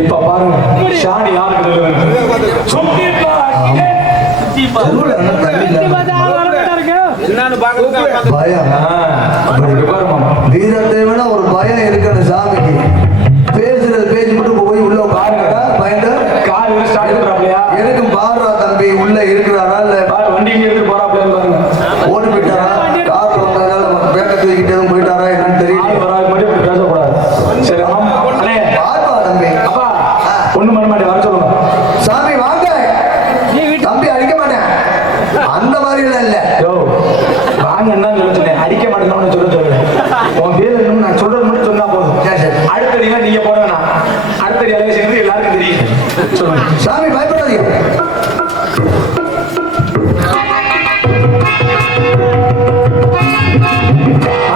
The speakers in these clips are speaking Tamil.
இப்ப பாருங்க ஷாடி யாருக்கு வீரத்தை விட ஒரு பயம் இருக்கணும் சாமிக்கு. பேசுறது பேசி மட்டும் போய் உள்ள பாருங்க பயந்து எனக்கும் பாடுறா தம்பி உள்ள இருக்கிறாரா இல்ல வண்டி எடுத்து போறாப்ல பாருங்க. ஓடி போயிட்டாரா கார் வந்ததால பேக்க தூக்கிட்டு போயிட்டாரா என்னன்னு தெரியல. பேசக்கூடாது. சரி பாருவா தம்பி. அப்பா ஒண்ணு பண்ண மாட்டேன் வர சொல்லுங்க. சாமி வாங்க தம்பி அடிக்க மாட்டேன் அந்த மாதிரி எல்லாம் இல்ல. வாங்க என்ன சொல்லுங்க அடிக்க மாட்டேன்னு சொல்ல உன் பேர் என்னன்னு நான் சொல்றது மட்டும் சொன்னா போதும். அடுத்தடினா நீங்க போட வேணாம். அடுத்தடி அளவு செய்யறது எல்லாருக்கும் தெரியும். சொல்லுங்க சாமி பயப்படாதீங்க.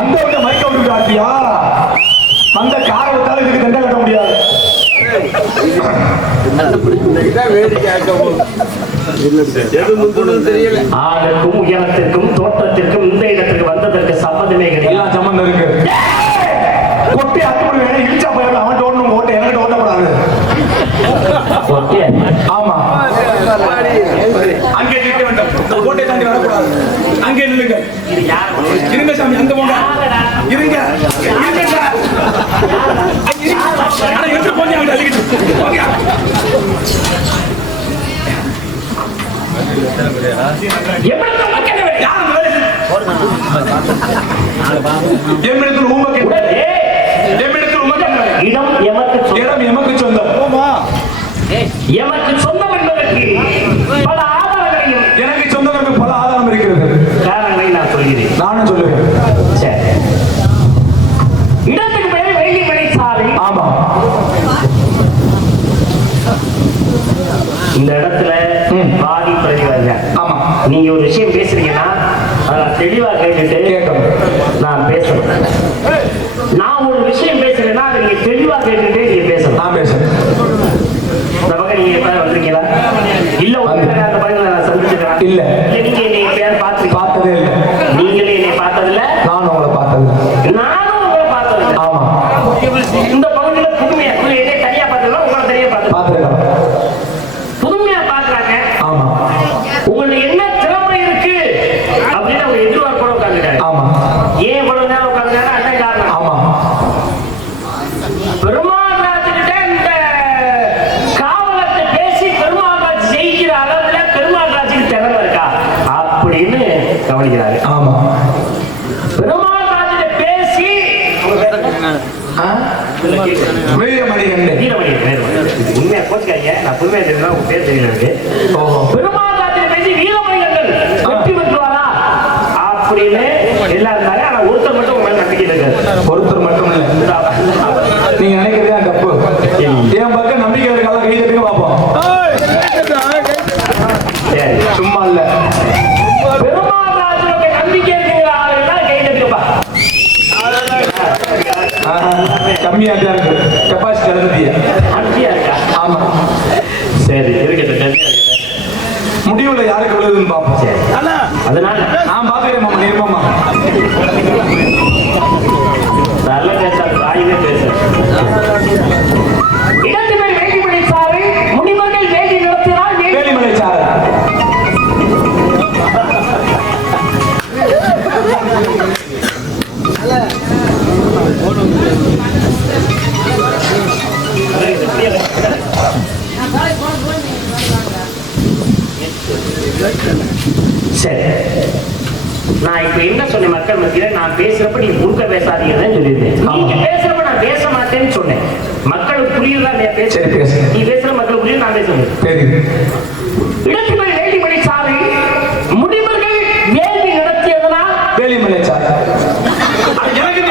அந்த மைக்க விட்டு ஆட்டியா அந்த காரணத்தால இதுக்கு தண்டை கட்ட முடியாது. ஆளுக்கும் உயரத்திற்கும் தோற்றத்திற்கும் இந்த இடத்திற்கு வந்ததற்கு சம்மதமே எல்லாம் சம்பந்தம் இருக்கு. கொட்டி அத்துப்படி வேணும் இழிச்சா போயிடும். அவன் ஓடணும் ஓட்ட எனக்கு ஓட்டக்கூடாது. ஆமா அங்கே நிற்க வேண்டும். கோட்டை தாண்டி வரக்கூடாது. அங்கே நில்லுங்க. இருங்க சாமி அங்க போங்க. இருங்க எடுத்து போங்க. அங்க அழிக்கிட்டு எமக்கு சொந்தம். எமக்கு சொந்தம் என்பதற்கு பல ஆதாரங்களையும் எனக்கு சொந்தம் பல ஆதாரம் இருக்கிறது. காரணங்களை நான் சொல்கிறேன். நானும் சொல்லுவேன். சரி இடத்துக்கு பேர் வெள்ளிமலை சாலை. ஆமா இந்த இடத்துல வாதி பிரதிவாதிங்க. ஆமா நீங்க ஒரு விஷயம் பேசுறீங்கன்னா அதை தெளிவா கேட்டுட்டு கேட்கணும். நான் பேசணும். நான் ஒரு விஷயம் பேசுறேன்னா அதை நீங்க தெளிவா கேட்டுட்டு நீங்க பேசணும். நான் பேசுறேன். இந்த பக்கம் நீங்க எப்ப வந்திருக்கீங்களா? இல்ல அந்த பக்கம் நான் சந்திச்சிருக்கேன். இல்ல நீங்க என்னை பேர் பார்த்ததே இல்லை. நீங்களே என்னை பார்த்ததில்ல. நானும் உங்களை பார்த்தது. நானும் உங்களை பார்த்தது. ஆமா இந்த பகுதியில புதுமையா என்னை தனியா பார்த்ததுல உங்களை தனியா பார்த்துருக்கேன். புதுமையா பாக்குறாங்க. ஆமா உங்களுக்கு என்ன திறமை இருக்கு அப்படின்னு அவங்க எதிர்பார்ப்போட உட்காந்துட்டாங்க. ஆமா ஏன் இவ்வளவு நேரம் உட்காந்துட்டாங்க? அதான் காரணம். ஆமா பெருமாள் ராஜ்கிட்ட இந்த காவலத்தை பேசி பெருமாள் ராஜ் ஜெயிக்கிற அளவுல பெருமாள் ராஜுக்கு திறமை இருக்கா அப்படின்னு கவனிக்கிறாரு. ஆமா பெருமாள் ராஜிட்ட பேசி வீரமணி உண்மையா கோச்சுக்காங்க. நான் புதுமையா தெரியுமா உங்க பேர் தெரியல எனக்கு. பெருமாள் ராஜிட்ட பேசி வீரமணிகண்டன் வெற்றி பெற்றுவாரா அப்படின்னு எல்லாம் இருந்தாங்க. ஆனா ஒருத்தர் மட்டும் உங்க மேல நம்பிக்கை இருக்காரு. ஒருத்தர் மட்டும் இல்ல. நீங்க நினைக்கிறதே தப்பு. என் பக்கம் நம்பிக்கை இருக்கால கை தட்டுங்க பாப்போம். சும்மா இல்ல. பெருமாள் ராஜனுக்கு நம்பிக்கை இருக்கிற ஆளுதான் கை தட்டுப்பா. கம்மியா தான் இருக்கு. கெப்பாசிட்டி அனுப்பியா இருக்கா? ஆமா சரி இருக்கட்டும். முடிவுல யாருக்கு விழுதுன்னு பாப்போம். அதனால நான் பாக்குறேன் மாமா. நிர்மமா நல்ல பேசாது வாயிலே பேச. இடத்துமே வேலிமலை சாலை முனிவர்கள் வேலி நடத்தினால் வேலிமலை சாலை. சரி நான் இப்ப என்ன சொன்னேன்? மக்கள் மத்தியில நான் பேசுறப்ப நீங்க குறுக்க பேசாதீங்கன்னு சொல்லியிருந்தேன். நீங்க பேசுறப்ப நான் பேச மாட்டேன்னு சொன்னேன். மக்களுக்கு புரியுதா? நீ பேசுற மக்களுக்கு புரியுது. நான் பேசுறேன். இடத்துமே வேலிமலை சாலை முனிவர்கள் வேள்வி நடத்தியதனால் வேலிமலை சாலை. எனக்கு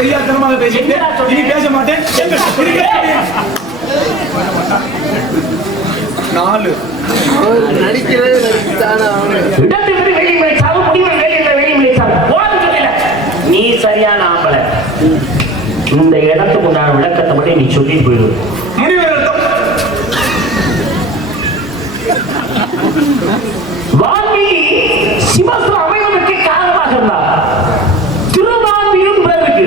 தெரியாதனமாக பேசிட்டு நீ பேச மாட்டேன். 4 இடத்துக்கு வேலிமலை சாலை முனிவர் வேலிமலை சாலை போன்னு சொல்லல. நீ சரியான ஆம்பளை. இந்த இடத்துக்கு உண்டான விளக்கத்தை மட்டும் நீ சொல்லி போயிடு. வால்மீகி சிவஸ்திரம் அமைவதற்கு காரணமாக இருந்தார். திருவான்மியும் பிறருக்கு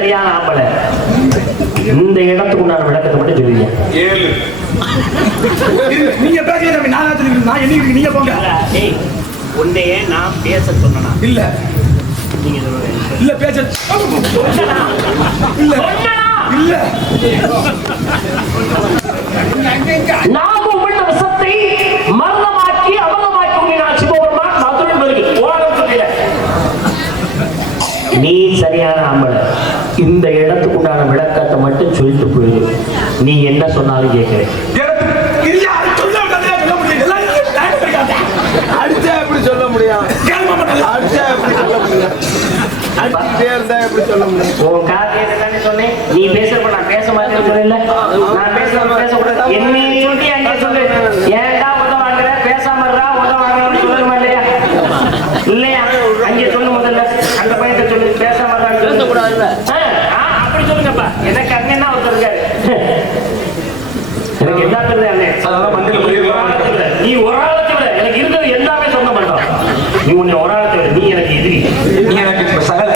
சரியான ஆம்பளை. இந்த இடத்துக்கு உண்டான விளக்கத்தை மட்டும் சொல்லுவீங்க. 7 நீங்க பேசுங்க தம்பி. நான் என்னைக்கு நீங்க போங்க. ஏய் உன்னையே நான் பேச சொன்னா இல்ல நீங்க சொல்லுங்க. இல்ல பேச இல்ல இல்ல நாமும் உள்ள விஷத்தை மரணமாக்கி அமலமாக்கி நான் சிவபெருமான் மதுரன் வருகை ஓரம் சொல்லல. நீ சரியான ஆம்பளை. இந்த இடத்துக்கு உண்டான விளக்கத்தை மட்டும் சொல்லிட்டு போயிடு. நீ என்ன சொன்னாலும் கேட்கிறேன். அடிச்சா எப்படி சொல்ல முடியும்? அடிச்சா எப்படி சொல்ல முடியும்? அடிச்சுட்டே இருந்தா எப்படி சொல்ல முடியும்? உன் காரணம் தானே சொன்னேன். நீ பேசுறப்ப நான் பேச மாட்டேன்னு சொல்லல. நான் பேசக்கூடாது. என்னைய சொல்லி அங்கே சொல்லு. ஏன்டா உதவாங்கிற பேசாம உதவாங்கன்னு சொல்லணுமா இல்லையா? இல்லையா? அங்கே சொல்லு முதல்ல. அந்த பையனை சொல்லு பேசாம பேசக்கூடாது. அப்படி சொல்லுங்கப்பா. எனக்கு அண்ணன் தான் ஒருத்தர் இருக்காரு. எனக்கு எல்லா பேரும் நீ ஒரு ஆளத்தை விட எனக்கு இருக்கிறது எல்லாமே சொல்ல மாட்டோம். நீ உன்னை ஒரு ஆளத்தை விட நீ எனக்கு எதிரி. நீ எனக்கு இப்ப சகல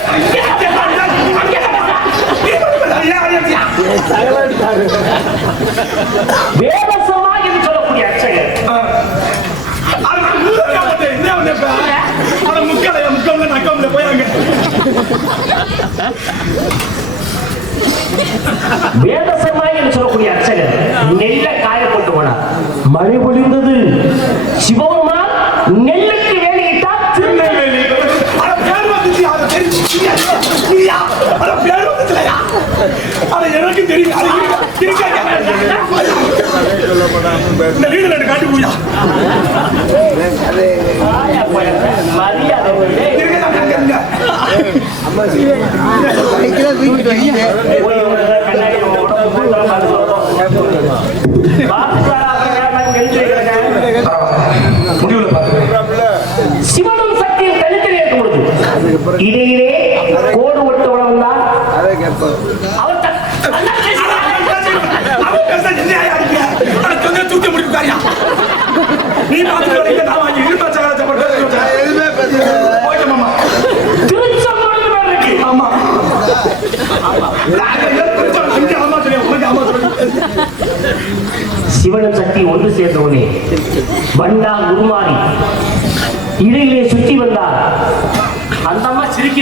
வேதசமா என்று சொல்லக்கூடிய அர்ச்சகர் வேதசமாய் என்று சொல்லக்கூடிய அர்ச்சகர் நெல்லை காயப்பட்டு போனார். மழை பொழிந்தது. சிவபெருமான் நெல்லுக்கு வேலையிட்டார். திருநெல்வேலி எனக்கு தெரியும். சிவனும் சக்தியும் தனித்தனி இருக்கும் பொழுது இடையிலே கோடு ஒட்டு உழவு தான் சிவனும் சக்தி ஒன்று சேர்ந்தவனே வண்டா உருமாறி இடையிலே சுற்றி வந்தார். அந்த அம்மா சிரிக்கி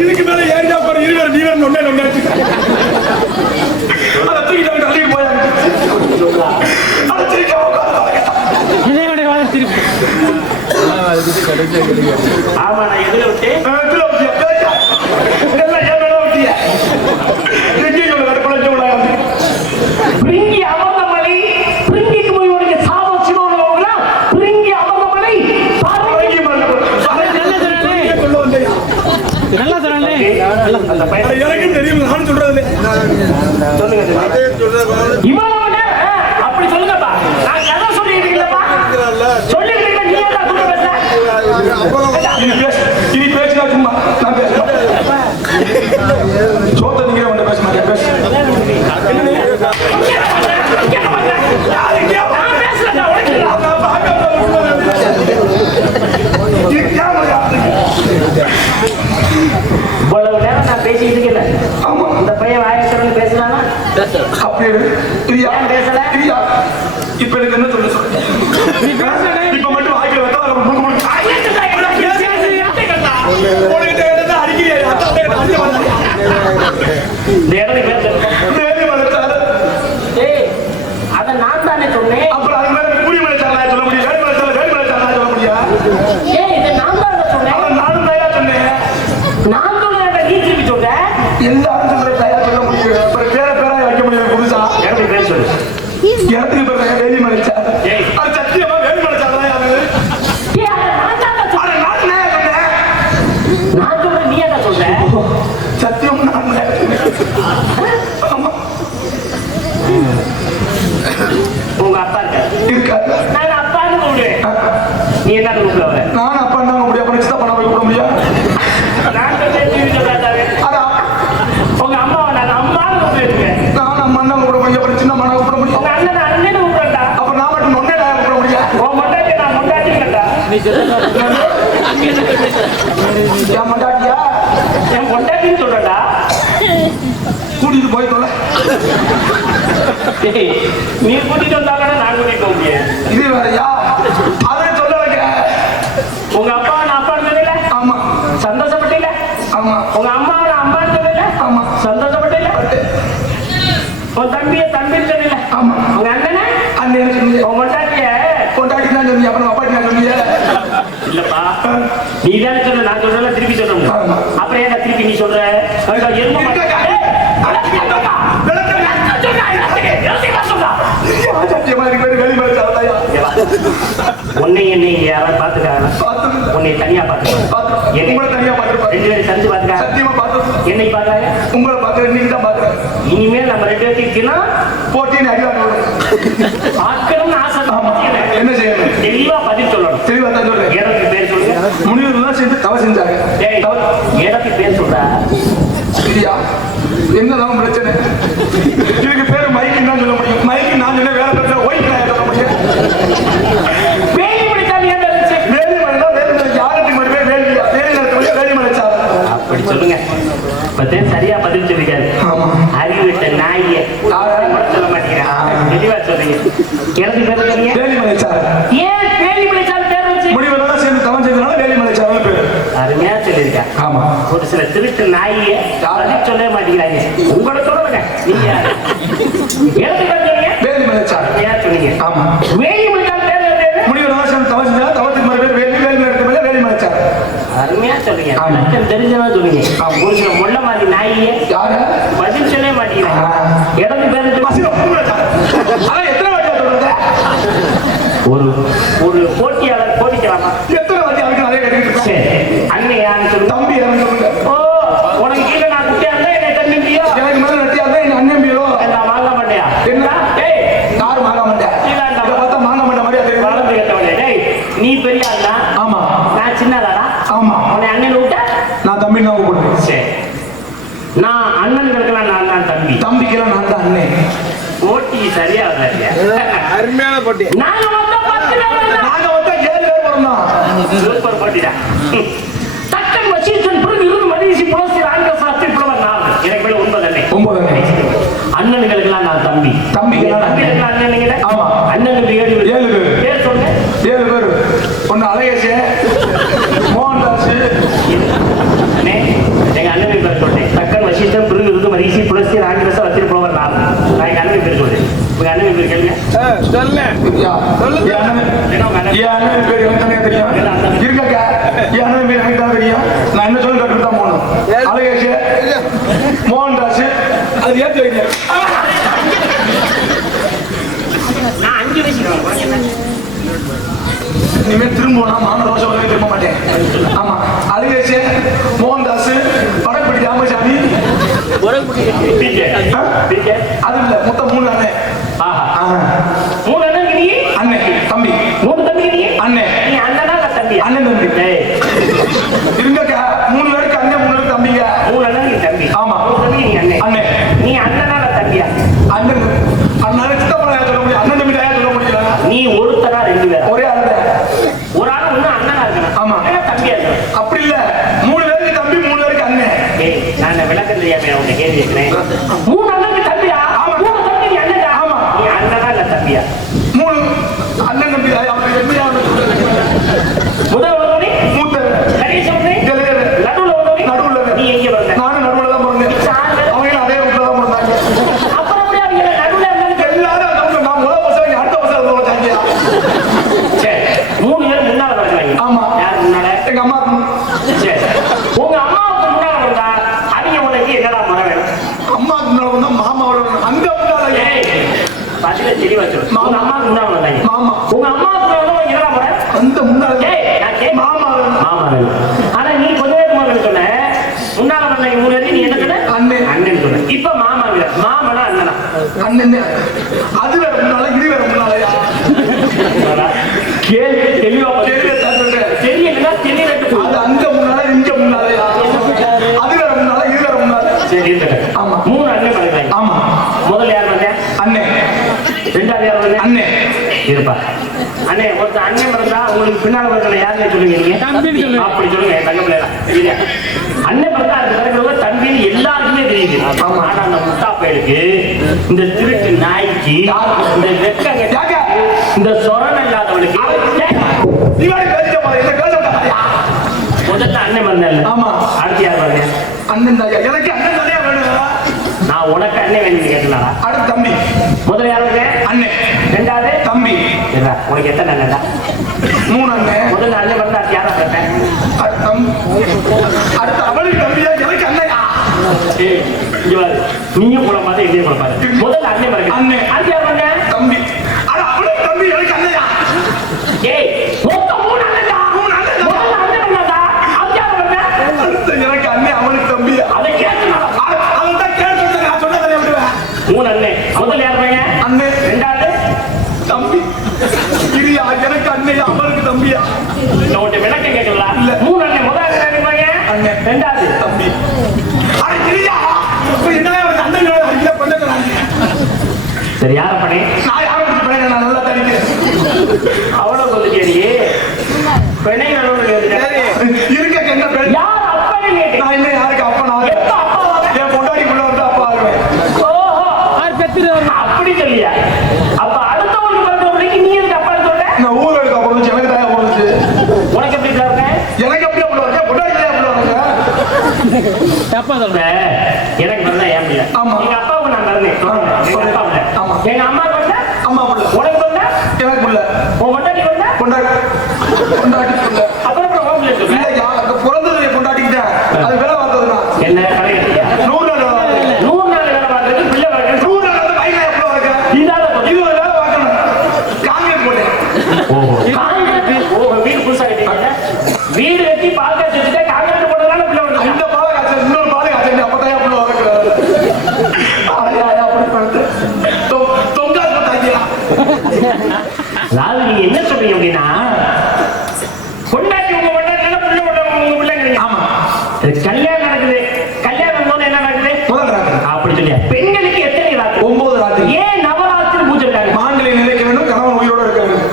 இதுக்கு மேல ஏறியா போற இருவர் நீவர் நொண்ணே நொண்ணே அதை தூக்கிட்டு அள்ளி போயாங்க. ஆமா நான் எதுல விட்டேன்? பிரிங்கி அமர்ந்தமலை பிரிங்கிக்கு போய் உனக்கு சாபம் சிவன் பிரிங்கி அமர்ந்தமலை நல்லா தரே எனக்கு தெரியும். நான் சொல்றது இவ்வளவு அப்படி சொல்லுங்கப்பா. நான் கதை சொல்லிட்டு இல்லப்பா. சொல்லிட்டு நீ ஏன் கூட பேச? இனி பேசினா சும்மா நான் பேசுறேன். சோத்த நீங்க ஒன்று பேச மாட்டேன். பேச இவ்வளவு நேரம் நான் பேசிட்டு இருக்கல. ஆமா இந்த பையன் வாயத்திறந்து பேசுறானா? அப்படி ஏன் பேசல? இப்ப எனக்கு என்ன சொல்ல இப்ப மட்டும் வாய்க்கிற அத நான் தானே சொன்னேன். அப்புறம் அது மாதிரி கூடி மலை சாரலா சொல்ல முடியும். வேறு மலை சாரலா வேறு மலை சாரலா சொல்ல முடியும். இதை நான் தானே சொன்னேன். நானும் தயா சொன்னேன். நான் சொல்றேன் நீ திருப்பி சொல்ற. எல்லாரும் சொல்ற தயா சொல்ல முடியும். அப்புறம் பேர பேரா வைக்க முடியும். புதுசா எனக்கு பேர் சொல்லு. இடத்துக்கு பேர் வேலி மலை சார். அது சத்தியமா வேலி மலை சாரலா யாரு? நான் சொல்றேன் நீ என்ன சொல்ற? சத்தியம் நான் உங்க அப்பா இருக்காரு. நான் அப்பான்னு கூப்பிடுவேன். நீ என்ன கூப்பிட வர? நான் அப்பா தான் முடியும். அப்புறம் சித்தப்பா போய் கூப்பிட முடியும். நான் சொல்றேன் உங்க அம்மாவை நான் அம்மான்னு கூப்பிடுவேன். நான் அம்மா தான் கூப்பிட முடியும். அப்புறம் சின்ன மன கூப்பிட முடியும். உங்க அண்ணன் அண்ணன்னு கூப்பிடுறா. அப்புறம் நான் மட்டும் நொண்ணே கூப்பிட முடியும். உன் முன்னாடி நான் முன்னாடி கேட்டா என் மண்டாட்டியா என் பொண்டாட்டின்னு சொல்றடா. கூட்டிட்டு போய் தொலை. நீ கூட்டிட்டு வந்தாங்கன்னா நான் கூட்டிட்டு போக முடியாது. இது வேறையா? அதை சொல்ல வைக்க. உங்க அப்பா நான் அப்பான்னு சொல்லல? ஆமா. சந்தோஷப்பட்டீல? ஆமா. உங்க அம்மா நான் அம்மான்னு சொல்லல? ஆமா. சந்தோஷப்பட்டீல? உன் தம்பியை தம்பின்னு சொல்லல? ஆமா. உங்க அண்ணனை அண்ணன் சொன்னீங்க. உன் பொண்டாட்டிய கொண்டாட்டி தான் சொன்னீங்க. அப்புறம் அப்பாட்டி நான் சொன்னீங்க. இல்லப்பா நீ தானே சொல்ல, நான் சொல்றல திருப்பி சொல்லணும். ஆமா. அப்புறம் ஏன் திருப்பி நீ சொல்ற? உன்னை என்னை யாராவது பாத்துக்காங்க? உன்னை தனியா பாத்துக்காங்க, உங்களை தனியா பாத்துருப்பாங்க. ரெண்டு பேரும் சந்திச்சு பாத்துக்காங்க. சத்தியமா பாத்து என்னை பாக்காங்க. உங்களை பார்த்து நீங்க தான் பாக்குறேன். இனிமேல் நம்ம ரெண்டு பேர்த்துக்குன்னா போட்டின்னு அடிவாங்க. பார்க்கணும்னு ஆசை. என்ன செய்யணும்? தெளிவா பதில் சொல்லணும். தெளிவா தான் சொல்றேன். இடத்துக்கு பேர் சொல்லுங்க. முனிவர்லாம் சேர்ந்து தவறு செஞ்சாங்க. இடத்துக்கு பேர் சொல்றா. சரியா? என்னதான் பிரச்சனை? இதுக்கு பேரு மைக்கு தான் சொல்ல முடியும். மைக்கு நான் சொன்ன வேற பிரச்சனை. ஒயிட் நான் சொல்ல முடியும். வேலி முடிச்சாலும் ஏன் இருந்துச்சு? வேலி மலைனா வேலி மலை யாருக்கு மட்டுமே வேலியா? வேலி நடத்த வேலி மலை சார். அப்படி சொல்லுங்க. பத்தே சரியா பதில் சொல்லிக்காரு. ஆமா. அறிவிட்ட நாயே சொல்ல மாட்டேங்கிறேன். தெளிவா சொல்றீங்க. இடத்துக்கு பேர் சொல்றீங்க. வேலி மலை சார். ஏன் வேலி முடிச்சாலும் பேர் வச்சு? முனிவர்லாம் சேர்ந்து தவறு செஞ்சதுனால வேலி மலை சார்னு பேரு. அருமையா சொல்லியிருக்கா. ஆமா. ஒரு சில திருட்டு நாயே பதில் சொல்லவே மாட்டேங்கிறாங்க. உங்களை சொல்லுங்க. நீங்க இடத்துக்கு பேர் சொன்னீங்க. வேலி மலை சார். அருமையா சொன்னீங்க. ஆமா. வேலி முடிச்சாலும் பேர் வருது. முனிவர்லாம் சேர்ந்து தவறு செஞ்சா தவத்துக்கு மறு பேர் வேலி வேலி நடத்த மேல வேலி மலை சார். அருமையா சொல்றீங்க. ஆமா. தெரிஞ்சதா சொல்லுங்க. ஒரு சில முள்ள மாதிரி நாயே யாரு? பதில் சொல்லவே மாட்டேங்கிறாங்க. இடத்துக்கு பேர் அதான் எத்தனை வாட்டியா சொல்றது? ஒரு ஒரு போட்டியாளர் போட்டிக்கலாமா? எத்தனை வாட்டி அதுக்கு அதே கேட்டுக்கிட்டு சரி, அண்ணன் யாருன்னு சொல்லுங்க. தம்பி யாருன்னு சொல்லுங்க. ஓ, உனக்கு கீழே நான் குட்டியா இருந்தா என்னை தம்பியோ? எனக்கு மேல நட்டியாதான் எங்க அண்ணன் பேரோ. நான் வாங்க மாட்டேயா? என்ன? டேய், யாரு மாங்க மாட்டேன்? கீழே இருந்தா இதை பார்த்தா மாங்க மாட்டேன் மாதிரியா தெரியுது? வளர்ந்து கேட்டவனே. டேய், நீ பெரிய ஆளா? ஆமா. நான் சின்னதாடா? ஆமா. உன்னை அண்ணன் விட்டா? நான் தம்பி தான் கூப்பிடுறேன். சரி, நான் அண்ணன்களுக்கெல்லாம் நான் தான் தம்பி. தம்பிக்கெல்லாம் நான் தான் அண்ணன். போட்டி சரியா வரலையா? அருமையான போட்டி. நாங்க மொத்தம் 10 பேர் வந்தோம். நாங்க வந்து 7 பேர் பிறந்தோம். சூப்பர் போட்டிடா. தக்கன் வசீசன் பிறகு இருந்து மதிசி புலசி ராங்க சாஸ்திரி புலவர் நான். எனக்கு மேல 9 அண்ணன். 9 அண்ணன். அண்ணன்களுக்கெல்லாம் நான் தம்பி. தம்பிக்கெல்லாம் நான் தம்பிகளுக்கு அண்ணனுங்களே? ஆமா. அண்ணனுக்கு 7 பேர். 7 பேர். பேர் சொல்லுங்க. 7 பேர். ஒன்னு அழகேஷ், மோகன்தாஸ். அண்ணே, எங்க அண்ணனுக்கு பேர் சொல்றேன். தக்கன் வசீசன் பிறகு இருந்து மதிசி புலசி ராங்க சாஸ்திரி புலவர் நான். நான் எங்க அண்ணனுக்கு பேர் சொல்றேன். உங்க அண்ணனுக்கு பேர் கேளுங்க. சொல்லு. யா. என் அண்ணன் பேர் எனக்கு தானே தெரியும். இருக்கக்கா, என் அண்ணன் பேர் எனக்கு தான் தெரியும். நான் என்ன சொல்லி கட்டு தான் போகணும். அழகேஷ், மோகன்தாஸ், அது ஏற்றி வைக்க. நான் 5 வயசு. இனிமேல் திரும்புவோம்னா மான ரோஷம் வரவே திரும்ப மாட்டேன். ஆமா. அழகேஷ், மோகன்தாஸ், படப்பிடி ராமசாமி. அது இல்ல, மொத்தம் 3 அண்ணன். ஆஹா. 3 அண்ணன் நீ? அண்ணன் தம்பி. 3 தம்பி நீ? அண்ணன். நீ அண்ணனா இல்ல தம்பியா? அண்ணன் தம்பி. ஏய், இருங்கக்கா, 3 பேருக்கு அண்ணன், 3 பேருக்கு தம்பிங்க. 3 அண்ணன் நீ தம்பி. ஆமா. 3 தம்பி நீ அண்ணன். அண்ணன். நீ அண்ணனா இல்ல தம்பியா? அண்ணன். அண்ணன் சித்தப்பா சொல்ல முடியும். அண்ணன் தம்பி தான் சொல்ல முடியல. நீ ஒருத்தரா 2 பேர்? ஒரே ஆளு. ஒரு ஆள் ஒண்ணு அண்ணனா இருக்கணும். ஆமா. இல்ல தம்பியா இருக்கணும். அப்படி இல்ல, 3 பேருக்கு தம்பி, 3 பேருக்கு அண்ணன். ஏய், நான் விளக்கம் தெரியாம உன்னை கேள்வி கேட்கிறேன். 3 அண்ணனுக்கு தம்பியா? ஆமா. 3 தம்பி நீ அண்ணனா? ஆமா. நீ அண்ணனா இல்ல தம்பியா? 3 அண்ணன் தம்பி. அவன் எப்படியா முதல் உள்ளவனே? மூத்த. கடைசி உள்ளவனே? இளையவன். நடுவுல உள்ளவனே? நடுவுல. நீ எங்க பிறந்த? நானும் நடுவுல தான் பிறந்தேன். அவங்க அதே வீட்டுல தான் பிறந்தாங்க. அப்புறம் அப்படியே அவங்க நடுவுல இருந்தாலும் எல்லாரும் அந்த நான் முதல் பசங்க அடுத்த பசங்க வந்தாங்க. சரி, 3 பேர் முன்னால வருவாங்க. ஆமா. யார் முன்னால? எங்க அம்மா. சரி, உங்க அம்மாவுக்கு முன்னால வந்தா அவங்க உனக்கு என்னடா முறை வேணும்? அம்மாக்கு முன்னால வந்தா மாமாவோட அந்த முன்னால. ஏய், பதில தெளிவா சொல்லு. உங்க அம்மாவுக்கு முன்னால வந்தாங்க. மாமா. உங்க அம்மாவுக்கு முன்னால வந்தா என்னடா முறை? அந்த முன்னால. ஏய், நான் கேட்க மாமா. மாமா வேணும். ஆனா நீ கொஞ்ச நேரத்துக்கு சொன்ன முன்னால வந்தாங்க 3 பேர், நீ என்ன சொன்ன? அண்ணன். அண்ணன் சொன்ன. இப்ப மாமா இல்ல, மாமனா அண்ணனா? அண்ணன். அது வேற முன்னால, இது வேற முன்னாலயா? கேள்வி தெளிவா தெரியல தான் சொல்றேன். தெரியலன்னா தெரியல. அது அங்க முன்னால, இங்க முன்னாலயா? அது வேற முன்னால, இது வேற முன்னால. சரி, இருக்கட்டும். ஆமா. 3 அண்ணன் வந்தாங்க. ஆமா. முதல்ல யார் வந்தேன்? அண்ணன். 2வது யார் வந்தேன்? அண்ணன். இருப்பா அண்ணே ஒருத்தர் அண்ணன் இருந்தா உங்களுக்கு பின்னால இருக்கிற யாருன்னு சொல்லுங்க நீங்க அப்படி சொல்லுங்க என் தங்க பிள்ளைலாம் சரியா அண்ணன் பார்த்தா அது கிடக்கிறவங்க தம்பின்னு எல்லாருக்குமே தெரியுது ஆனா அந்த முட்டா பயலுக்கு இந்த திருட்டு நாய்க்கு இந்த வெக்க இந்த சொரணம் இல்லாதவனுக்கு முதல்ல அண்ணன் வந்தேன் ஆமா அடுத்து யார் பாருங்க அண்ணன் தாயா எனக்கு அண்ணன் தாயா வேணும் நான் உனக்கு அண்ணன் வேணும் கேட்டலாம் அடுத்து தம்பி முதல்ல யாருங்க அண்ணன் ரெண்டாவது தம்பி உனக்கு எத்தனை அண்ணன்டா 3 அண்ணன் முதல்ல அண்ணன் வந்து அடுத்து யாரா கேட்டேன் அடுத்து அவளுக்கு தம்பியா எனக்கு அண்ணையா நீயும் போல பார்த்தா இதே போல பாரு முதல்ல அண்ணன் பாருங்க அண்ணன் அடுத்து யார் பாருங்க தம்பி அட அவளுக்கு தம்பி எனக்கு அண்ணையா ஏய் மொத்தம் 3 அண்ணன்டா 3 அண்ணன் முதல்ல அண்ணன் பண்ணாதா அடுத்து யார் பாருங்க அடுத்து எனக்கு அண்ணன் அவளுக்கு தம்பி அதை கேட்கணும் அதான் கேட்டு நான் சொன்னதை விடுவேன் 3 அண்ணன் முதல்ல யார் பாருங்க அண்ணன் ரெண்டாவது தம்பி இரியா எனக்கு அண்ணையா அவளுக்கு தம்பியா உன்கிட்ட விளக்கம் கேட்கலாம் இல்ல 3 அண்ணன் முதல்ல யார் பாருங்க அண்ணன் ரெண்டாவது தம்பி அட இரியா என்ன அண்ணன் இல்ல பண்ணறாங்க சரி யார பண்ணி நான் யாரை பண்ண நான் நல்லா தடிக்கிறேன் அவ்வளவு சொல்லுறியே பெண்ணை நடுவுல இருக்க என்ன பேர் யார் அப்பனே கேட்டேன் நான் என்ன யாருக்கு அப்பா நான் எப்ப அப்பா என் பொண்டாட்டிக்குள்ள வந்து அப்பா ஆகுவேன் ஓஹோ அப்படி சொல்லியா அப்ப அடுத்தவங்களுக்கு பிறந்தவங்களுக்கு நீ எதுக்கு அப்பா சொல்ற நான் ஊர் எடுக்க போறது எனக்கு தான் போறது உனக்கு எப்படி சொல்ற எனக்கு அப்படியே போடுவாங்க பொண்டாட்டி தான் போடுவாங்க தப்பா சொல்ற எனக்கு வந்தா ஏன் பிள்ளை ஆமா. எங்க அப்பாவுக்கு நான் பிறந்தேன் எங்க அப்பா பிள்ளை ஆமா. எங்க அம்மா பிள்ளை அம்மா புள்ள உனக்கு பிள்ளை எனக்கு புள்ள உன் பொண்டாட்டி பிள்ளை பொண்டாட்டி புள்ள அப்புறம் உன் பிள்ளை சொல்ற இல்லையா பிறந்தது பொண்டாட்டிக்கிட்டேன் அது வேலை பார்த்ததுனா என்ன கடை கட்டியா 100 நாள் 100 நாள் வேலை பார்க்கறது பிள்ளை வளர்க்கறது 100 நாள் வந்து கையில எப்போ வரக்க இதால கொஞ்சம் இது ஒரு வேலை பார்க்கணும் காங்கிரஸ் போட்டேன் ஓஹோ வீடு புதுசா கட்டிங்க வீடு கட்டி பால் காய்ச்சி வச்சுட்டா காங்கிரீட் போட்டதுனால பிள்ளை வந்து இந்த பாலை காய்ச்சல் இன்னொரு பாலை காய்ச்சல் அப்பதான் எப்படி வரக்கிறாரு அப்படி பண்ணிட்டு தொங்கா தாக்கியா அதாவது நீங்க என்ன சொல்றீங்க அப்படின்னா பொண்டாட்டி உங்க பொண்டாட்டி பிள்ளை உங்க பிள்ளைங்க ஆமா கல்யாணம் நடக்குது கல்யாணம் போது என்ன நடக்குது முதல் ராத்திரி அப்படி சொல்லியா பெண்களுக்கு எத்தனை ராத்திரி 9 ராத்திரி ஏன் நவராத்திரி பூஜை இருக்காங்க மாங்கலை நிலைக்க வேண்டும் கணவன் உயிரோட இருக்க வேண்டும்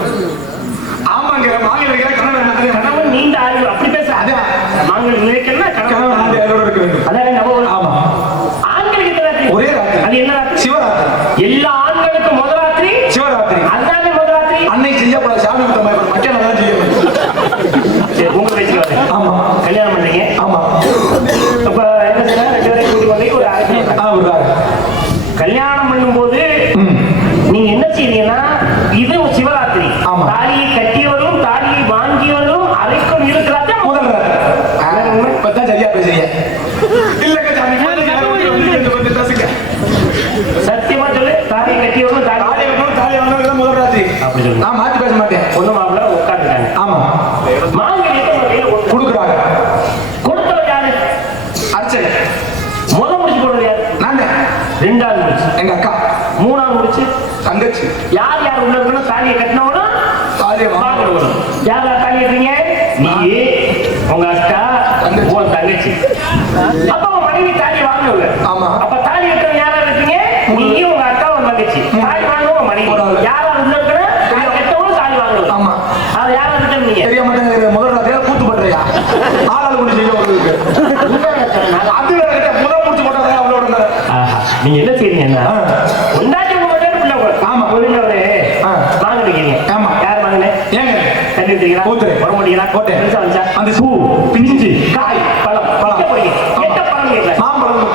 ஆமாங்க மாங்கலை நிலைக்க கணவன் என்ன தெரியும் கணவன் நீண்ட ஆயுள் அப்படி பேச அதான். மாங்கல் நிலைக்கணும்னா கணவன் கணவன் ஆண்டு உயிரோட இருக்க வேண்டும் அதான் நவ ஆமா ஆண்களுக்கு எத்தனை ராத்திரி ஒரே ராத்திரி அது என்ன ராத்திரி சிவராத்திரி எல்லா ஆண்களுக்கும் முதல் ராத்திரி சிவராத்திரி அதுதானே முதல் ராத்திரி அன்னை செய்யப்பட சாமி குத்தமா மக்கள் தான் செய்யணும் சரி உங்க வயசுக்கு வரேன் ஆமா கல்யாணம் பண்றீங்க ஆமா அப்ப என்ன செய்ய 2 பேரையும் கூட்டி வந்து ஒரு அரை ஒரு கல்யாணம் பண்ணும்போது நீங்க என்ன செய்வீங்கன்னா இது சிவராத்திரி ஆமா. தாலியை கட்டியவரும் தாலியை வாங்கியவரும் அறைக்கும் இருக்கிறாங்க முதல் ராத்திரி இப்பதான் சரியா பேசுறீங்க இல்லங்க சாமி சத்தியமா சொல்லு தாலியை கட்டியவரும் தாலி வாங்கணும் முதல் ராத்திரி அப்படி சொல்லு நான் மாத்தி பேச மாட்டேன் பொண்ணு மாப்பிள்ள உட்காந்துட்டாங்க ஆமா மாங்கல்யத்தை ஒரு கையில கொடுக்குறாங்க கொடுத்தவர் யாரு அர்ச்சனை முடிச்சு போடுறது யாரு நானே ரெண்டாவது முடிச்சு எங்க அக்கா 3ஆவது முடிச்சு தங்கச்சி யார் யார் உள்ள இருக்கணும் தாலியை கட்டினவனும் தாலியை வாங்கணும் யார் யார் தாலி கட்டுறீங்க நீ உங்க அக்கா உன் தங்கச்சி அப்ப உன் மனைவி தாலி வாங்கல ஆமா. அப்ப தாலி கட்டுறவங்க யாரா இருக்கீங்க நீ உங்க அக்கா உன் தங்கச்சி தாலி வாங்குவோம் மனைவி யார் யார் உள்ள இருக்கணும் தாலி கட்டவனும் தாலி வாங்கணும் ஆமா. அது யாரா இருக்கணும் நீங்க தெரிய மாட்டேங்குது முதல் ராத்திரியா கூத்து பண்றியா ஆளாள் கொண்டு செய்ய வருதுக்கு அது வேற முதல் முடிச்சு போட்டா அவளோட நீங்க என்ன செய்றீங்கன்னா உண்டாட்டி உங்க மட்டும் பிள்ளை ஆமா. ஒரு ஆ. வாங்கிருக்கீங்க ஆமா. யார் வாங்கினேன் ஏங்க தண்ணி ஊத்துறீங்களா ஊத்துறேன். வர முடியுங்களா போட்டேன். பெருசா வந்துச்சா அந்த பூ பிஞ்சிச்சு காய் பழம் பழம். எங்க போறீங்க எந்த பழம் கேட்கல மாம்பழம்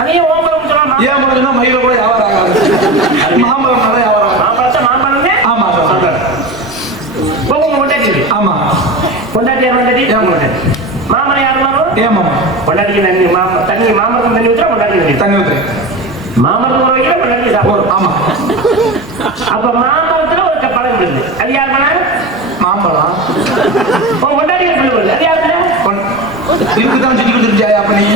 அதையே ஓம்பழம் சொன்னா ஏன் முடிஞ்சுன்னா மயில கூட வியாபாரம் ஆகாது மாம்பழம் நிறைய வியாபாரம் ஆகும். மாம்பழத்தை மாம்பழமே ஆமா சார். சொல்றேன் இப்போ உங்க கொண்டாட்டி ஆமா கொண்டாட்டி யார் கொண்டாட்டி ஏன் கொண்டாட்டி மாமரம் யார் மாறும் ஏன் மாமா கொண்டாட்டிக்கு தண்ணி தண்ணி மாமரத்துக்கு தண்ணி ஊற்றா கொண்டாட்டி தண்ணி தண்ணி ஊத்து மாமரத்துக்கு ஒரு வைக்கிற கொண்டாட்டி சாப்பிடும் ஆமா அப்ப மாமரத்துல ஒரு பழம் இருக்குது அது யார் பண்ணாரு மாம்பழம் கொண்டாடி அது யாரு இருக்குதான் செஞ்சு கொடுத்துருச்சாயா அப்ப நீ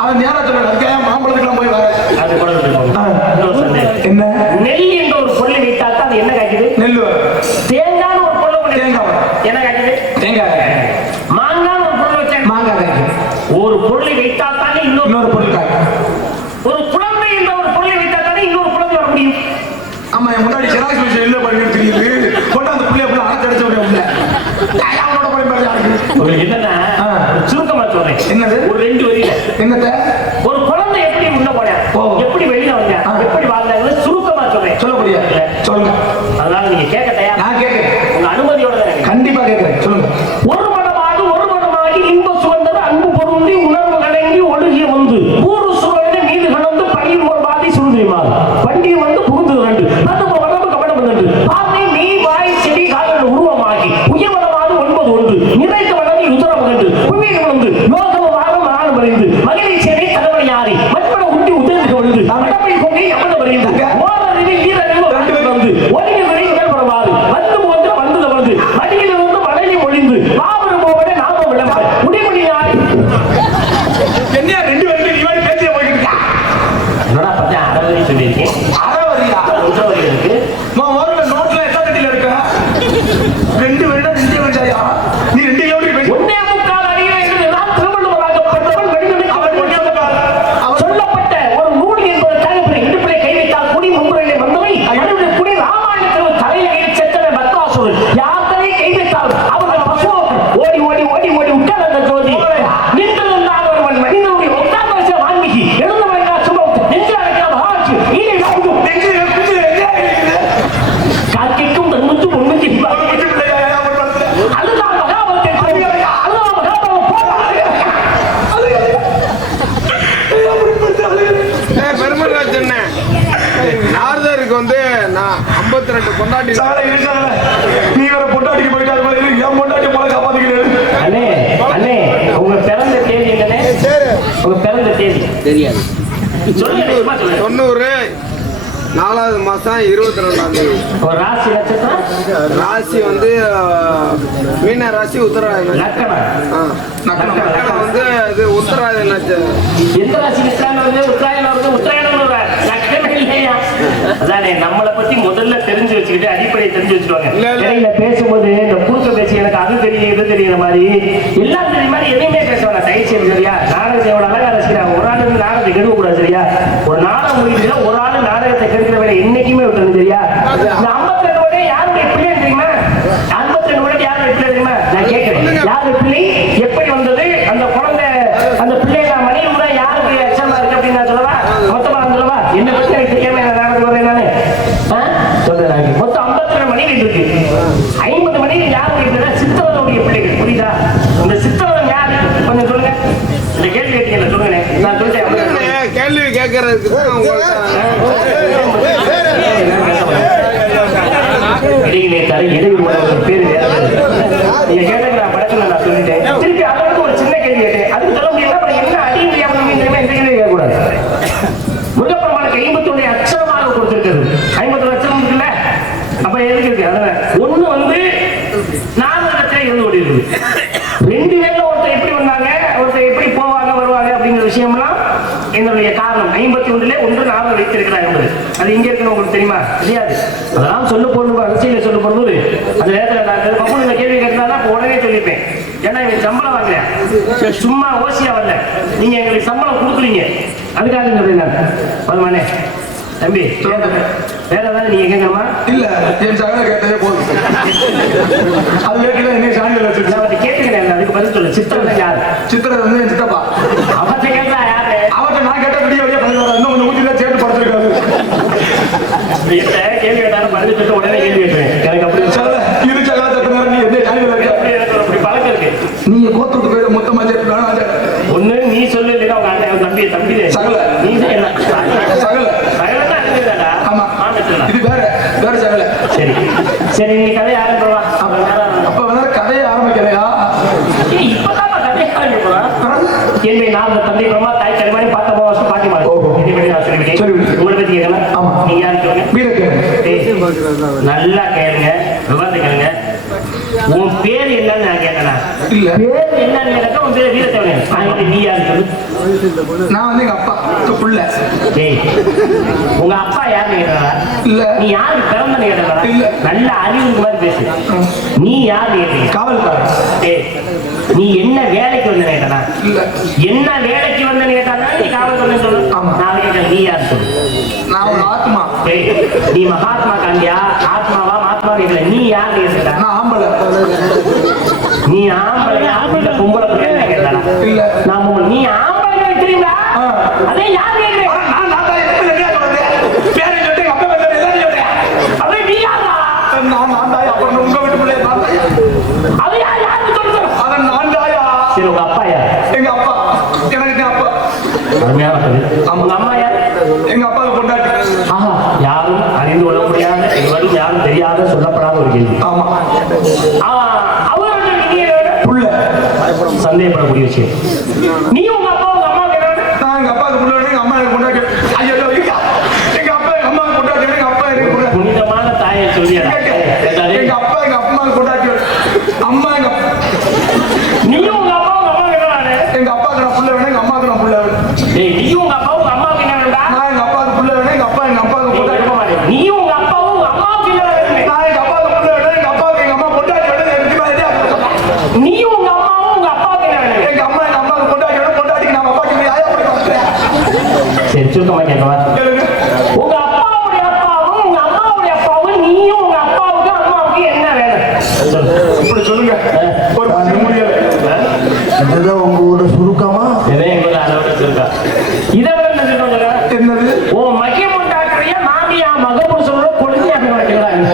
அவன் நேரம் சொல்ல அதுக்காக மாம்பழத்துக்குலாம் போய் வர அது கூட இன்னொரு சந்தேகம். என்ன நெல் என்ற ஒரு பொருளை வைத்தால் அது என்ன காய்க்குது நெல் தேங்காய் ஒரு பொருளை தேங்காய் என்ன காய்க்குது தேங்காய் மாங்காய் ஒரு பொருள் வச்சா மாங்காய் தேங்காய் ஒரு பொருளை வைத்தால் தானே இன்னொரு பொருள் காய் ஒரு குழந்தை என்ற ஒரு பொருளை வைத்தால் தானே இன்னொரு குழந்தை வர முடியும் ஆமா என் முன்னாடி ஜெராக்ஸ் மிஷின் இல்லை பண்ணி தெரியுது போட்டு அந்த பிள்ளைய போய் அடைச்சடிச்ச உள்ள அவனோட போய் பாரு யாருக்கு உங்களுக்கு என்னன்னா சுருக்கமா சொல்றேன். என்னது? ஒரு 2 வரியில என்னத்த ஒரு குழந்தை எப்படி உள்ள போனேன், எப்படி வெளியில வந்தேன், எப்படி வாழ்ந்தாங்க சுருக்கமா சொல்றேன். சொல்ல முடியாது, சொல்லுங்க. அதனால நீங்க கேட்க தயார்? நான் கேட்கிறேன், உங்க அனுமதியோட தான். கண்டிப்பா கேட்கிறேன், சொல்லுங்க. ஒரு மனமாகி இன்ப சுவந்தது அன்பு பொருந்தி உணர்வு கலங்கி ஒழுகிய வந்து ஊரு சுவந்த மீது கலந்து பணியின் ஒரு பாதி சுருந்திரிமா பண்டிகை வந்து புகுந்து கண்டு அந்த உடம்பு கவனம் வந்து பாதை நீ வாய் செடி கால்கள் உருவமாகி உயர்வனமாவது 9 ஒன்று நிறைத்து வளர்ந்து உதரம் கண்டு புவியில் வந்து யோகமாக மானம் அறிந்து மகிழை சேனை தலைவரை யாரி மண்பட உண்டி உதர்ந்து கொண்டு கடமை கொண்டே எமது அறிந்து ஓரறிவு ஈரறிவு வந்து ஒருங்கி விரை மேல்படுவாரு வந்து போன்று வந்தது வந்து மடியிலிருந்து மலையை ஒளிந்து மாபெரும் போவதை நாம விளம்ப முடிமொழியாய் என்ன 2 பேரும் நீ மாதிரி பேசிய போயிட்டு இருக்கா? என்னடா பத்தி அறவரி சொல்லியிருக்கேன். அறவரியா? உத்தரவரி இருக்கு. முதல்ல நோட்ல எத்தனை கட்டில இருக்க? 2 வருடம் 2 வருஷாயா? நீ 2 கிலோமீட்டர் பேசி ஒன்னே முக்கால் அடியை என்றுதான் திருவள்ளுவராகப்பட்டவன் வெளிநடை அவன் சொல்லப்பட்ட ஒரு நூல் என்பதற்காக இடுப்பிலே கை வைத்தால் குடி முன்புரையிலே வந்தவை அழுது குடி ராமாயணத்தில் தலையில கை செத்தன பத்மாசுரன் யாத்தனை கை வைத்தால் அவர்கள் பசு ஓடி ஓடி ஓடி ஓடி உட்கார் அந்த ஜோதி நின்றிருந்தால் ஒருவன் மனிதனுடைய ஒன்றாம் வயசு வான்மிகி எழுந்தவன் சுமம் நெஞ்சு அடைக்காம ஆச்சு இனி யாருக்கும் நெஞ்சு காக்கைக்கும் தன்முச்சு பொன்முச்சு அதுதான் மகாபாரத்தை அதுதான் மகாபாரதம் பெருமராஜ் என்ன நாரதருக்கு வந்து நான் 52 கொண்டாடி நீ வேற பொண்டாட்டிக்கு போயிட்டாரு போல இருக்கு. என் பொண்டாட்டி போல காப்பாத்திக்கிறேன். அண்ணே அண்ணே உங்க பிறந்த தேதி என்னண்ணே? உங்க பிறந்த தேதி தெரியாது. சொல்லுங்க சும்மா சொல்லுங்க. 90 4வது மாசம் 22ஆம் தேதி. ஒரு ராசி நட்சத்திரம் ராசி வந்து மீன ராசி உத்தராயணம். லக்கணம் வந்து இது உத்தராயண நட்சத்திரம். எந்த ராசி கிருஷ்ணன் வருது உத்தராயணம் வருது உத்தராயணம் வருது லக்கணம் இல்லையா? அதானே நம்மளை பத்தி முதல்ல தெரிஞ்சு வச்சுக்கிட்டு அடிப்படையை தெரிஞ்சு வச்சுருவாங்க. இடையில பேசும்போது இந்த குறுக்க பேசி எனக்கு அது தெரியும் இது தெரியுற மாதிரி எல்லாம் தெரியும் மாதிரி எதையுமே பேசுவாங்க. தயவுசெய்து சரியா? நாடகத்தை எவ்வளவு அழகா ரசிக்கிறாங்க. ஒரு ஆள் வந்து நாடகத்தை கெடுக்க கூடாது சரியா? ஒரு நாடகம் முடியுதுன்னா ஒரு ஆள் நாடகத்தை கெடுக்கிற வேலை என்னைக்குமே விட்டுறது சரியா? இந்த 52 வரை யாருடைய பிள்ளை தெரியுமா? 52 வரை யாருடைய பிள்ளை தெரியுமா? நான் கேட்கிறேன், யாருடைய பிள்ளை எப்படி வந்தது? அந்த குழந்தை அந்த பிள்ளை நான் மணி கூட யாருக்கு எச்சமா இருக்கு அப்படின்னு நான் சொல்லவா? மொத்தமா நான் சொல்லவா? என்ன பத்தி எனக்கு தெரியாம நாடகம் வரேன் நானு சொல்றேன். மொத்தம் 52 மணிகள் இருக்கு. 50 மணிகள் யாருக்கு இருக்குன்னா சித்தவனுடைய பிள்ளைகள். புரியுதா? இந்த சித்தவன் யாரு கொஞ்சம் சொல்லுங்க. இந்த கேள்வி கேட்டீங்கல்ல சொல்லுங்க. நான் சொல்றேன் கேள்வி கேட்கறதுக்கு இடையிலே தர இடையில் பேரு நீங்க கேட்டது நான் படத்துல நான் சொல்லிட்டேன். திருப்பி அதோட ஒரு சின்ன கேள்வி கேட்டேன். அதுக்கு சொல்ல முடியாது. என்ன அடியும் தெரியாம இந்த கேள்வி கேட்கக்கூடாது. முருகப்பெருமானுக்கு 51 அச்சரமாக கொடுத்திருக்கிறது. 51 அச்சரம் இருக்குல்ல? அப்ப எதுக்கு இருக்கு? அதனால ஒண்ணு வந்து 4 இடத்துல இருந்து ஓடி இருக்குது. 2 பேர்ல ஒருத்தர் எப்படி வந்தாங்க, ஒருத்தர் எப்படி போவாங்க வருவாங்க அப்படிங்கிற விஷயம்லாம் என்னுடைய காரணம். 51 1 4 வைத்திருக்கிறார் என்பது அது இங்க இருக்குன்னு உங்களுக்கு தெரியுமா? தெரியாது. அதெல்லாம் சொல்ல போறது அரசியல சொல்ல போறது அந்த நேரத்தில் நான் பப்பு இந்த கேள்வி கேட்டாதான் உடனே சொல்லிப்பேன். ஏன்னா இவன் சம்பளம் வாங்கல, சும்மா ஓசியா வரல. நீங்க எங்களுக்கு சம்பளம் கொடுக்குறீங்க, அதுக்காக சொல்றேன் நான். வருமானே தம்பி வேற ஏதாவது நீங்க கேட்கணுமா? இல்ல என் சகல கேட்டதே போதும். அது கேட்கல என்ன சாணியில் வச்சு நான் வந்து கேட்டுக்கிறேன். அதுக்கு பதில் சொல்லு. சித்திரன் யாரு? சித்திரை வந்து என் சித்தப்பா. அவற்றை கேட்டா யாரு? அவர்கிட்ட நான் கேட்ட விடிய வழியா பதில் இன்னும் கொஞ்சம் ஊற்றி தான் சேர்த்து படுத்திருக்காரு. கேள்வி கேட்டாலும் பதில் சொல்லிட்டு உடனே கேள்வி கேட்டுவேன். எனக்கு அப்படி சகல இரு சகல தட்டுனாரு. நீ எந்த சாணியில் இருக்க? எனக்கு அப்படி பழக்கம் இருக்கு. நீங்க கோத்துட்டு போயிட மொத்தமா சேர்த்து வேணாம். ஒண்ணு நீ சொல்லு, இல்லைன்னா உங்க அண்ணன் தம்பி சகல. நீ என்ன சகல சகலதான் இருக்குதாடா? ஆமா. இது வேற வேற சகல. சரி சரி நீ கதையை ஆரம்பிப்பா. அப்ப வந்து கதையை ஆரம்பிக்கலையா? இப்பதான் கதையை ஆரம்பிப்போம். என்னை நான் தந்தை பிரம்மா தாய் கருமானி பார்த்த வருஷம் பாட்டி மாதிரி உங்களை பத்தி கேட்கலாம். ஆமா. நீங்க யாரு கேளுங்க. நல்லா கேளுங்க, விவாதம் கேளுங்க. உன் பேர் என்னன்னு நான் கேட்டேன். இல்ல பேர் என்னன்னு கேட்டா உன் பேர் வீரத்தேவன். நீ யாரு சொல்லு? நான் வந்து எங்க அப்பா புள்ள. உங்க அப்பா யாருன்னு கேட்டா? இல்ல. நீ யாருக்கு பிறந்தன்னு கேட்டா? இல்ல. நல்ல அறிவுக்கு மாதிரி பேசு. நீ யாரு கேட்டீங்க? காவல்காரன். நீ என்ன வேலைக்கு வந்தேன்னு கேட்டா? இல்ல. என்ன வேலைக்கு வந்தேன்னு கேட்டா நீ காவல் யாருன்னு சொல்லு. ஆமா. நான் கேட்கிறேன், நீ யார் சொல்லு. நான் ஒரு ஆத்மா. ஏய், நீ மகாத்மா காந்தியா ஆத்மாவா ஆத்மா கேட்கல, நீ யார் கேட்கல. நான் ஆம்பளை. நீ ஆம்பளையா இல்ல பொம்பளை பிள்ளைன்னு கேட்டானா? இல்ல. நான் நீ ஆம்பளை வைக்கிறீங்களா? ஆ. அதே யார் கேட்கிறேன்? நான் தான் எப்படி என்ன சொல்றது? பேரை சொல்லிட்டு எங்க அப்பா பேரை எல்லாரும் சொல்றேன். அவன் நீ யாரா? நான் தாயா, அப்புறம் உங்க வீட்டு பிள்ளைய நான் தாயா. அவன் யாருன்னு சொல்லு. அவன் நான் தாயா. சரி, உங்க அப்பா யார்? எங்க அப்பா. எனக்கு என் அப்பா. அருமையான பதில். உங்க அம்மா யார்? எங்க அப்பாவுக்கு கொண்டாட்டி. ஆஹா, யாரும் அறிந்து கொள்ள முடியாத, இதுவரை யாரும் தெரியாத சொல்லப்படாத ஒரு கேள்வி. ஆமா. அவரோட நீங்க புள்ள. சந்தேகப்படக்கூடிய விஷயம். நீ உங்க அப்பா உங்க அம்மா கேட்கறது. நான் எங்க அப்பாவுக்கு புள்ள வேணும், எங்க அம்மா எனக்கு கொண்டாட்டி. ஐயோ, எங்க அப்பா எங்க அம்மாவுக்கு கொண்டாட்டி, எங்க அப்பா எனக்கு கொண்டாட்டி. புனிதமான தாயை சொல்லியா? எங்க அப்பா எங்க அம்மாவுக்கு கொண்டாட்டி. அம்மா எங்க நீயும் உங்க அப்பா உங்க அம்மா கேட்கறாரு. எங்க அப்பாவுக்கு நான் புள்ள வேணும், எங்க அம்மாவுக்கு நான் புள்ள வேணும். ஏய், நீயும் உங்க அப்பா உங்க அம்மாவுக்கு என்ன வேணும்டா? நான் எங்க அப்பாவுக்கு புள்ள வேணும், எங்க அப்பா எங்க அப்பாவுக்கு கொண்டாட்டி. நீயும் உங்க அப்பாவும் உங்க அம்மாவுக்கு என்ன வேணும்? நான் எங்க அப்பாவுக்கு புள்ள வேணும், எங்க அப்பாவுக்கு எங்க அம்மா கொண்டாட்டி வேணும். எனக்கு நான் இதே சொல்றேன். நீயும் உங்க அம்மாவும் உங்க அப்பாவுக்கு என்ன வேணும்? எங்க அம்மா எங்க அம்மாவுக்கு கொண்டாட்டி வேணும், கொண்டாட்டிக்கு நான் அப்பாவுக்கு நீ ஆயா போய் பார்க்கிறேன். சரி, சுருக்கமா கேட்கவா? உங்க அப்பாவுடைய அப்பாவும் உங்க அம்மாவுடைய அப்பாவும் நீயும் உங்க அப்பாவுக்கு அம்மாவுக்கு என்ன வேணும்? சொல்லு. இப்படி சொல்லுங்க. ஒரு பசி முடியல. இதுதான் உங்க ஊர்ல சுருக்கமா? இதே எங்களை அளவுல சொல்லுங்க. இதை விட என்ன சொல்லுங்க? என்னது? ஓ மகிய முண்டாக்கிறைய மாமியா மகபூர் சொல்ற கொழுந்தியா வைக்கிறாங்க.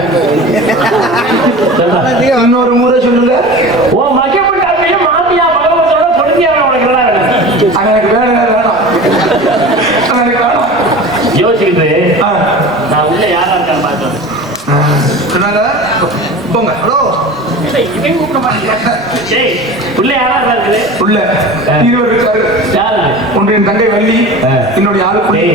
இன்னொரு முறை சொல்லுங்க. ஓ மகிய முண்டாக்கிறைய மாமியா மகபூர் சொல்ற கொழுந்தியா வைக்கிறாங்க. எனக்கு வேணும், வேணாம். எனக்கு வேணாம். யோசிக்கிட்டு ஆ. நான் உள்ள யாரா இருக்கான்னு பார்த்தேன். சொன்னாங்க போங்க. ஹலோ இவன் கூப்பிட மாட்டேன். சரி, உள்ள யாரா இருக்குது? உள்ள இருவர் இருக்காரு. யாரு? ஒன்று என் தங்கை வள்ளி, என்னுடைய ஆளு புள்ளி.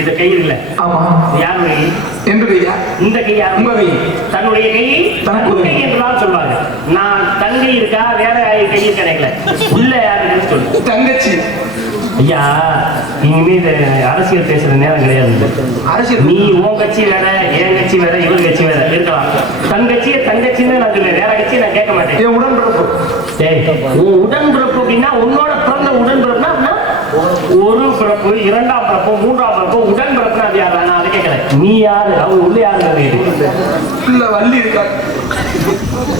இந்த கை இல்ல. ஆமா. யாருடைய கை? என்னுடைய இந்த கை யார்? உங்க கை. தன்னுடைய கை தனக்கு கை என்றுதான் சொல்லுவாங்க. நான் தங்கை இருக்கா வேற கை கிடைக்கல. உள்ள யாருன்னு சொல்லு. தங்கச்சி. ஐயா, இனிமே இது அரசியல் பேசுற நேரம் கிடையாது. அரசியல் நீ உன் கட்சி வேற, என் கட்சி வேற, இவர் கட்சி வேற இருக்கலாம். தங்கச்சியை தங்கச்சின்னு நான் சொல்லுவேன், வேற கட்சியை நான் கேட்க மாட்டேன். என் உடன்பிறப்பு. சரி, உன் உடன்பிறப்பு அப்படின்னா உன்னோட பிறந்த உடன்பிறப்புனா ஒரு பிறப்பு, இரண்டாம் பிறப்பு, மூன்றாம் பிறப்பு, உடன்பிறப்புனா அது யாரு? நான் அதை கேட்கிறேன். நீ யாரு? அவங்க உள்ள யாரு? இல்ல வள்ளி இருக்கா.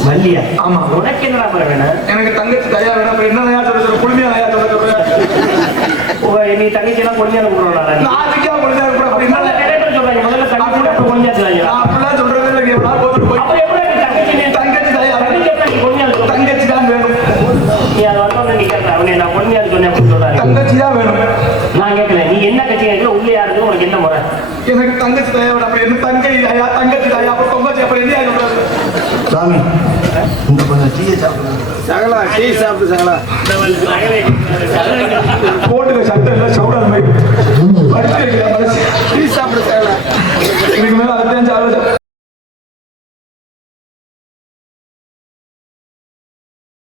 வள்ளியா? ஆமா. உனக்கு என்னடா பிறகு வேணும்? எனக்கு தங்கச்சி தயா வேணும். அப்புறம் என்ன தயா சொல்ல சொல்ற? குழுமையா தயா சொல்ல சொல்ற? நீ தங்கச்சி எல்லாம் கொள்ளையா கூப்பிடுறா? நான் அதுக்கே குழுமையா இருப்பேன். அப்படி என்ன சொல்றாங்க, முதல்ல தங்கச்சி அப்புறம் கொள்ளையா சொல்றாங்க. நான் அப்படிலாம் சொல்றதே இல்லை. எவ்வளவு போதும் போய் அப்புறம் எப்படி தங்கச்சி தங்கச்சி தயா கொள்ளையா சொல்ற? தங்கச்சி தான் வேணும். நீ அதை வந்தோன்னு நீ கேட்கற அவனை நான் கொள்ளையா சொன்னேன் அப்படின்னு சொல்றாங்க. தங்கச்சி தான் வேணும். நான் கேட்கல, நீ என்ன கட்சி கேட்கல, உள்ள யாருக்கு உனக்கு என்ன முறை? எனக்கு தங்கச்சி தயா வேணும். அப்புறம் என்ன தங்கை தயா, தங்கச்சி தயா, அப்புறம் பொங்கச்சி, அப்புறம் என்ன சொல்றது? சாமி இந்த கொஞ்சம் டீயை சாப்பிடுங்க. சகலா டீ சாப்பிட்டு சகலா போட்டுக்க சட்டை இல்லை.